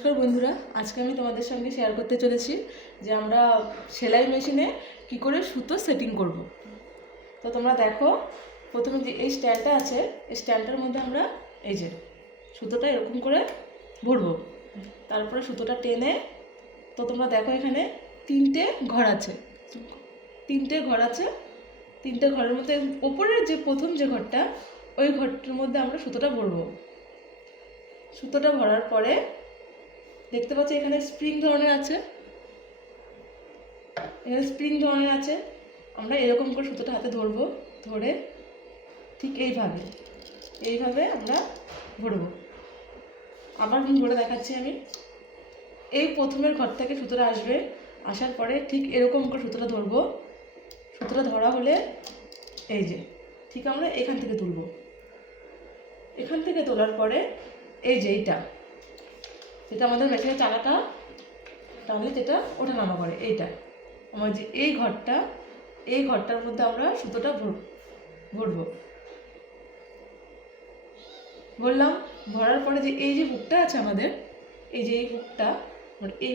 নমস্কার বন্ধুরা, আজকে আমি তোমাদের সঙ্গে শেয়ার করতে চলেছি যে আমরা সেলাই মেশিনে কি করে সুতো সেটিং করব। তো তোমরা দেখো, প্রথমে যে এই স্ট্যান্ডটা আছে, এই স্ট্যান্ডটার মধ্যে আমরা এই যে সুতোটা এরকম করে ভরবো। তারপরে সুতোটা টেনে, তো তোমরা দেখো এখানে তিনটে ঘর আছে। তিনটে ঘরের মধ্যে ওপরের যে প্রথম যে ঘরটা, ওই ঘরটার মধ্যে আমরা সুতোটা ভরবো। সুতোটা ভরার পরে দেখতে পাচ্ছি এখানে স্প্রিং ধরনের আছে, আমরা এরকম করে সুতোটা হাতে ধরবো, ধরে ঠিক এইভাবে আমরা ভরবো। আবার ভরে দেখাচ্ছি আমি। এই প্রথমের ঘর থেকে সুতোটা আসবে, আসার পরে ঠিক এরকম করে সুতোটা ধরবো। সুতোটা ধরা হলে এই যে ঠিক আমরা এখান থেকে তুলবো। এখান থেকে তোলার পরে এই যে যেটা আমাদের মেশিনের চাকাটা টানলে যেটা ওঠা নামা করে, এইটা আমার যে এই ঘরটার মধ্যে আমরা সুতোটা ভরলাম। ভরার পরে যে এই যে হুকটা আছে আমাদের, এই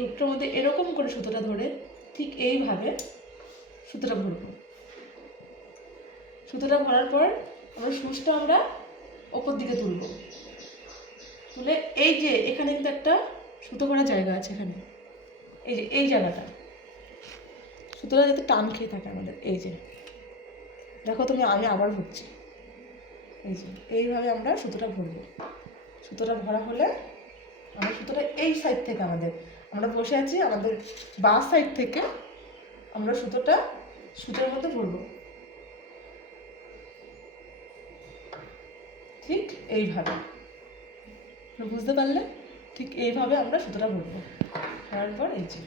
হুকটার মধ্যে এরকম করে সুতোটা ধরে ঠিক এইভাবে সুতোটা ভরবো। সুতোটা ভরার পর আমরা সুচটা আমরা ওপর দিকে তুলে এই যে এখানে কিন্তু একটা সুতো করার জায়গা আছে, এখানে এই যে এই জায়গাটা সুতোটা যাতে টান খেয়ে থাকে আমাদের। এই যে দেখো আমি আবার ভরছি, এই যে এইভাবে আমরা সুতোটা ভরবো। সুতোটা ভরা হলে আমরা সুতোটা এই সাইড থেকে আমরা বসে আছি, আমাদের বাঁ সাইড থেকে আমরা সুতোর মধ্যে ভরবো। ঠিক এইভাবে, বুঝতে পারলে? ঠিক এইভাবে আমরা সুতোটা ভরবো। ভরার পর এই যে